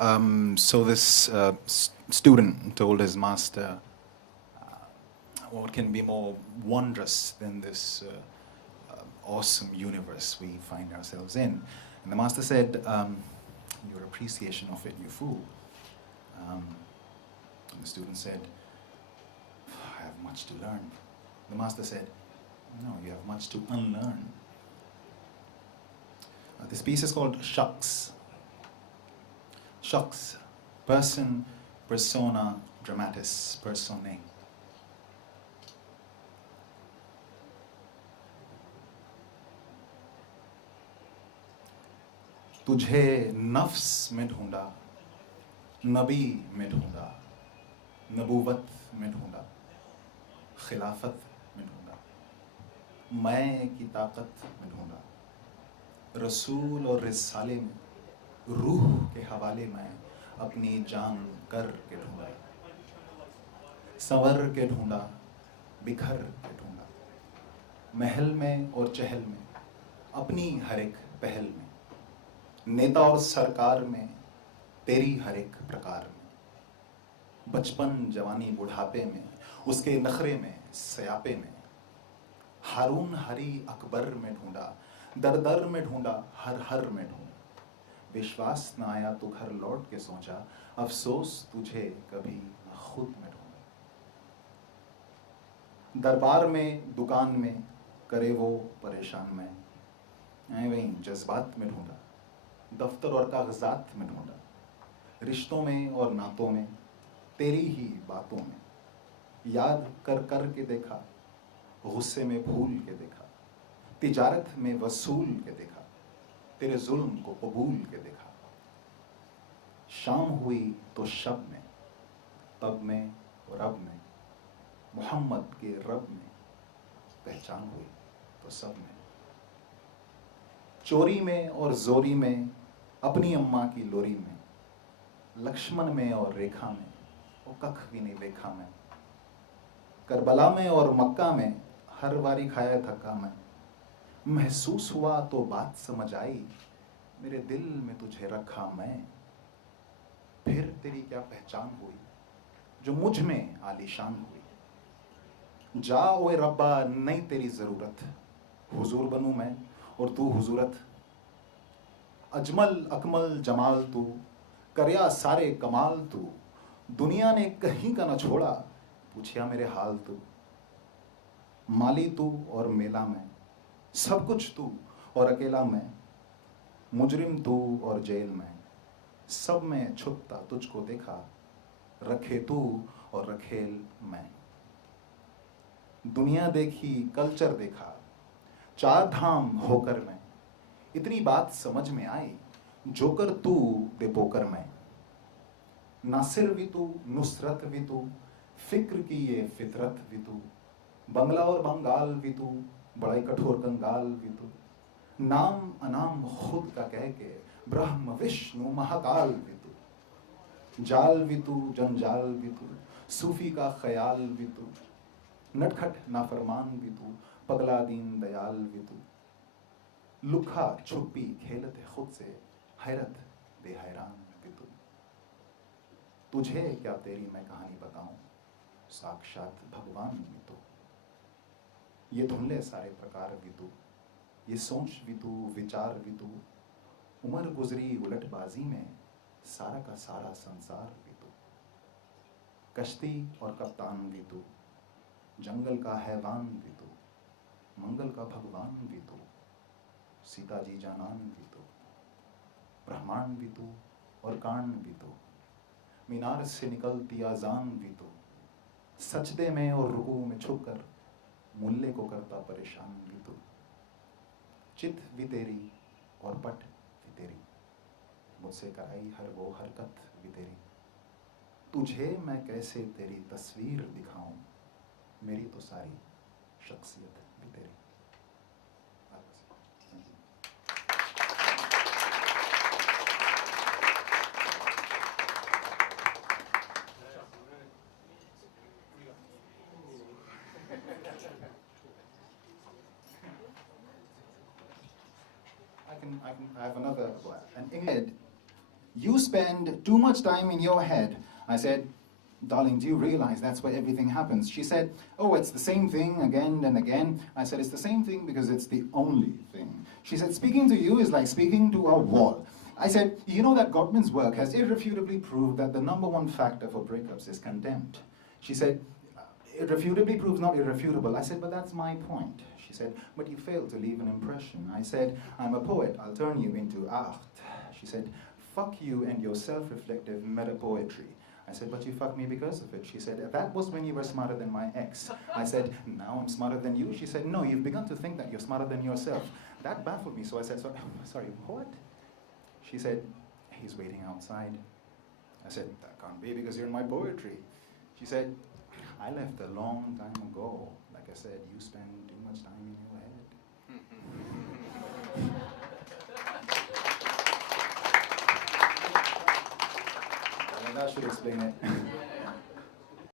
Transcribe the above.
So this student told his master, what can be more wondrous than this awesome universe we find ourselves in? And the master said, your appreciation of it, you fool. And the student said, I have much to learn. The master said, no, you have much to unlearn. This piece is called Shucks. Shucks, person, persona, dramatis personae. तुझे नफ्स में ढूंढा, नबी में ढूंढा, नबूवत में ढूंढा, खिलाफत में ढूंढा, मैं की ताकत में ढूंढा, रसूल और रिसाले में, रूह के हवाले में अपनी जान कर के ढूंढा, संवर के ढूंढा, बिखर के ढूंढा, महल में और चहल में, अपनी हर एक पहल में, नेता और सरकार में, तेरी हर एक प्रकार में, बचपन जवानी बुढ़ापे में, उसके नखरे में, सयापे में, हारून हरी अकबर में ढूंढा, दर दर में ढूंढा, हर हर में ढूंढा, विश्वास न आया तो घर लौट के सोचा, अफसोस तुझे कभी न खुद में ढूंढा, दरबार में दुकान में करे वो परेशान में, वहीं जज्बात में ढूंढा, दफ्तर और कागजात में ढूंढा, रिश्तों में और नातों में, तेरी ही बातों में, याद कर कर के देखा, गुस्से में भूल के देखा, तिजारत में वसूल के देखा, तेरे जुल्म को कबूल के देखा, शाम हुई तो शब में, तब में और अब में, मोहम्मद के रब में, पहचान हुई तो सब में, चोरी में और जोरी में, अपनी अम्मा की लोरी में, लक्ष्मण में और रेखा में, वो कख भी नहीं देखा मैं, करबला में और मक्का में, हर बारी खाया धक्का मैं, महसूस हुआ तो बात समझ आई, मेरे दिल में तुझे रखा मैं, फिर तेरी क्या पहचान हुई जो मुझ में आलीशान हुई, जा ओए रब्बा नहीं तेरी जरूरत, हुजूर बनूं मैं और तू हुजूरत, अजमल अकमल जमाल तू, करया सारे कमाल तू, दुनिया ने कहीं का न छोड़ा, पूछिया मेरे हाल तू, माली तू और मेला में, सब कुछ तू और अकेला मैं, मुजरिम तू और जेल में, सब में छुपता तुझको देखा, रखे तू और रखेल मैं, दुनिया देखी कल्चर देखा, चार धाम होकर मैं, इतनी बात समझ में आई, जोकर तू बेपोकर मैं, नासिर भी तू नुसरत भी तू, फिक्र की ये फितरत भी तू, बंगला और बंगाल भी तू, बड़ा ही कठोर कंगाल भी तू, नाम अनाम खुद का कह के, ब्रह्म विष्णु महाकाल भी तू, जाल भी तू जंजाल भी तू, सूफी का ख्याल भी तू, नटखट नाफरमान भी तू, पगला दीन दयाल भी तू, लुखा छुपी खेलते खुद से, हैरत बेहैरान भी तू, तुझे क्या तेरी मैं कहानी बताऊं, साक्षात भगवान भी तू, ये धुंधले सारे प्रकार भी तू, ये सोच भी तू, विचार भी तू, उम्र गुजरी उलटबाजी में, सारा का सारा संसार भी तू, कश्ती और कप्तान भी तू, जंगल का हैवान भी तू, मंगल का भगवान भी तू, सीता जी जानान भी तू, ब्रह्मांड भी तू और कांड भी तू, मीनार से निकलती आजान भी तू, सजदे में और रुकू में छुपकर मुल्ले को करता परेशान भी तू, चित भी तेरी और पट भी तेरी, मुझसे कराई हर वो हरकत भी तेरी, तुझे मैं कैसे तेरी तस्वीर दिखाऊं, मेरी तो सारी शख्सियत भी तेरी। I have another one. An English You spend too much time in your head. I said, darling, do you realize that's where everything happens? She said, oh, it's the same thing again and again. I said, it's the same thing because it's the only thing. She said, speaking to you is like speaking to a wall. I said, you know that Gottman's work has irrefutably proved that the #1 factor for breakups is contempt. She said, irrefutably proves not irrefutable. I said, but that's my point. She said, but you failed to leave an impression. I said, I'm a poet, I'll turn you into art. She said, fuck you and your self-reflective meta-poetry. I said, but you fucked me because of it. She said, that was when you were smarter than my ex. I said, now I'm smarter than you? She said, no, you've begun to think that you're smarter than yourself. That baffled me, so I said, sorry, what? She said, he's waiting outside. I said, that can't be because you're in my poetry. She said, I left a long time ago. Like I said, you spend too much time in your head. That should explain it.